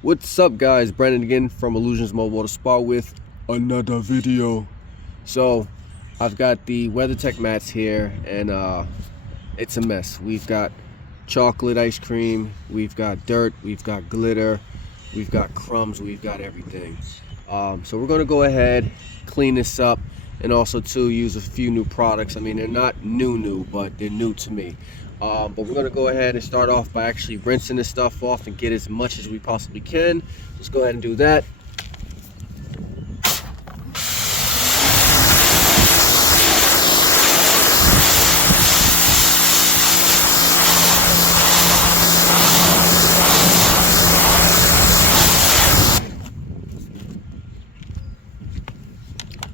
What's up, guys? Brandon again from Illusions Mobile to Spa with another video. So I've got the WeatherTech mats here, and it's a mess. We've got chocolate ice cream, we've got dirt, we've got glitter, we've got crumbs, we've got everything. So we're going to go ahead, clean this up, and also to use a few new products. I mean, they're not new, but they're new to me. But we're going to go ahead and start off by actually rinsing this stuff off and get as much as we possibly can. Let's go ahead and do that.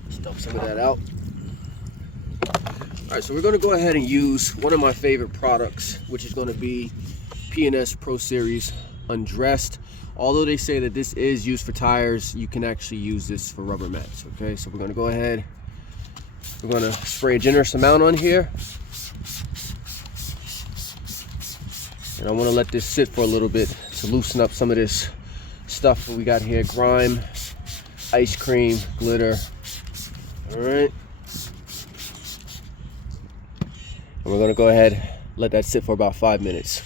Let's dump some of that out. All right, so we're going to go ahead and use one of my favorite products, which is going to be P&S Pro Series Undressed. Although they say that this is used for tires, you can actually use this for rubber mats. Okay, so we're going to go ahead. We're going to spray a generous amount on here. And I want to let this sit for a little bit to loosen up some of this stuff that we got here. Grime, ice cream, glitter. All right. And we're gonna go ahead, let that sit for about 5 minutes.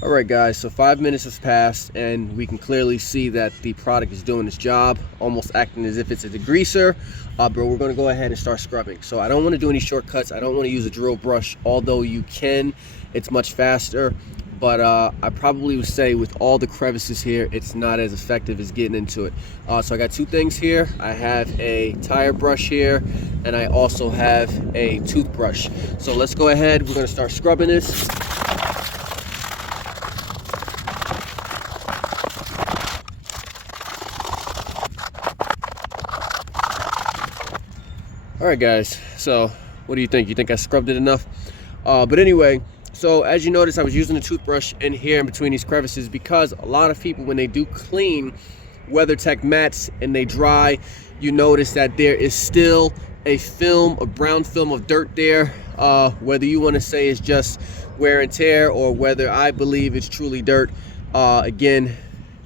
All right, guys, so 5 minutes has passed, and we can clearly see that the product is doing its job, almost acting as if it's a degreaser. But we're gonna go ahead and start scrubbing. So I don't wanna do any shortcuts. I don't wanna use a drill brush, although you can. It's much faster. But I probably would say with all the crevices here, it's not as effective as getting into it. So I got two things here. I have a tire brush here, and I also have a toothbrush. So let's go ahead. We're gonna start scrubbing this. All right, guys, so what do you think? You think I scrubbed it enough? But anyway, so as you notice, I was using the toothbrush in here in between these crevices because a lot of people, when they do clean WeatherTech mats and they dry, you notice that there is still a film, a brown film of dirt there. Whether you want to say it's just wear and tear or whether I believe it's truly dirt, again,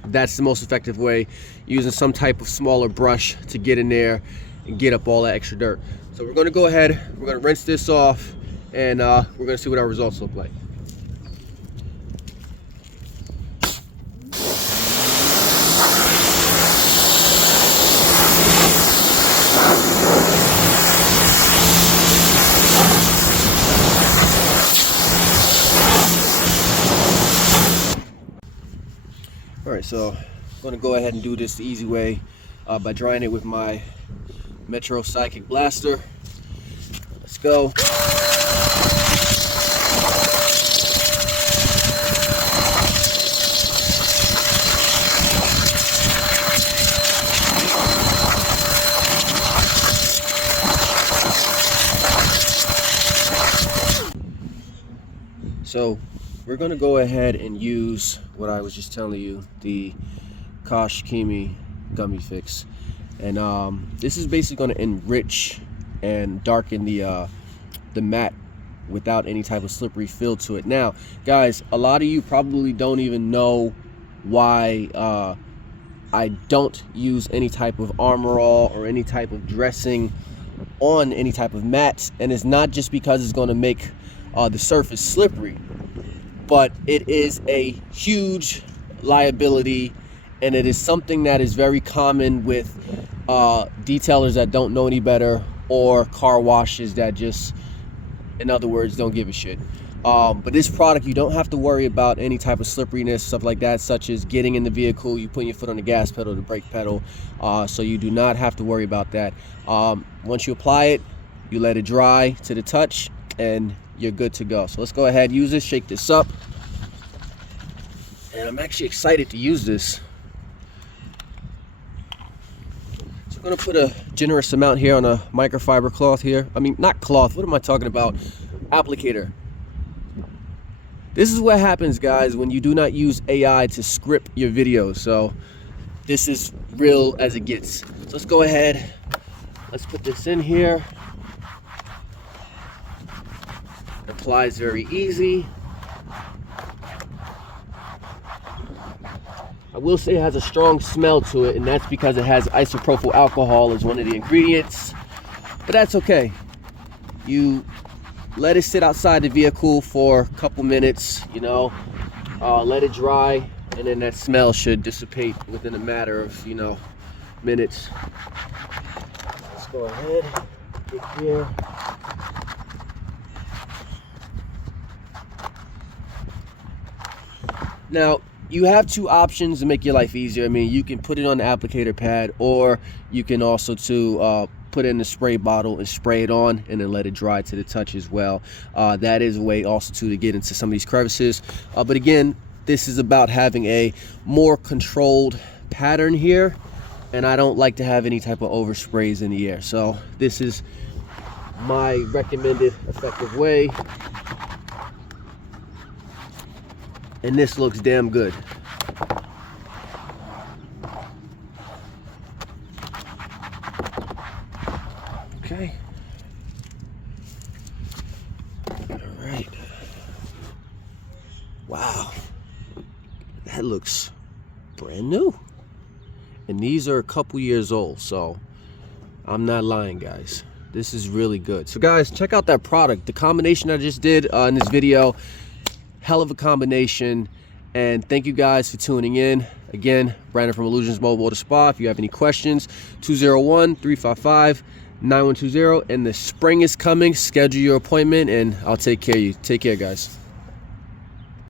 that's the most effective way, using some type of smaller brush to get in there and get up all that extra dirt. So we're going to go ahead, we're going to rinse this off, and we're going to see what our results look like. All right, so I'm going to go ahead and do this the easy way by drying it with my Metro Psychic Blaster. Let's go. So we're going to go ahead and use what I was just telling you, the Kosh Kimi Gummy Fix. And this is basically going to enrich and darken the mat without any type of slippery feel to it. Now, guys, a lot of you probably don't even know why I don't use any type of Armor All or any type of dressing on any type of mats. And it's not just because it's going to make the surface slippery, but it is a huge liability, and it is something that is very common with detailers that don't know any better, or car washes that just, in other words, don't give a shit. But this product, you don't have to worry about any type of slipperiness, stuff like that, such as getting in the vehicle, you putting your foot on the gas pedal, the brake pedal. So you do not have to worry about that. Once you apply it, you let it dry to the touch, and you're good to go. So let's go ahead, use this, shake this up. And I'm actually excited to use this. So I'm gonna put a generous amount here on a microfiber cloth here. I mean, not cloth, what am I talking about? Applicator. This is what happens, guys, when you do not use AI to script your videos. So this is real as it gets. So let's go ahead, let's put this in here. Applies very easy. I will say it has a strong smell to it, and that's because it has isopropyl alcohol as one of the ingredients. But that's okay. You let it sit outside the vehicle for a couple minutes, you know, let it dry, and then that smell should dissipate within a matter of, you know, minutes. Let's go ahead, get here. Now, you have two options to make your life easier. I mean, you can put it on the applicator pad, or you can also put it in the spray bottle and spray it on and then let it dry to the touch as well. That is a way also to get into some of these crevices. But again, this is about having a more controlled pattern here, and I don't like to have any type of oversprays in the air. So this is my recommended effective way. And this looks damn good. Okay. All right. Wow. That looks brand new. And these are a couple years old, so I'm not lying, guys. This is really good. So guys, check out that product. The combination I just did in this video, hell of a combination. And thank you guys for tuning in. Again, Brandon from Illusions Mobile Spa. If you have any questions, 201-355-9120. And the spring is coming. Schedule your appointment and I'll take care of you. Take care, guys.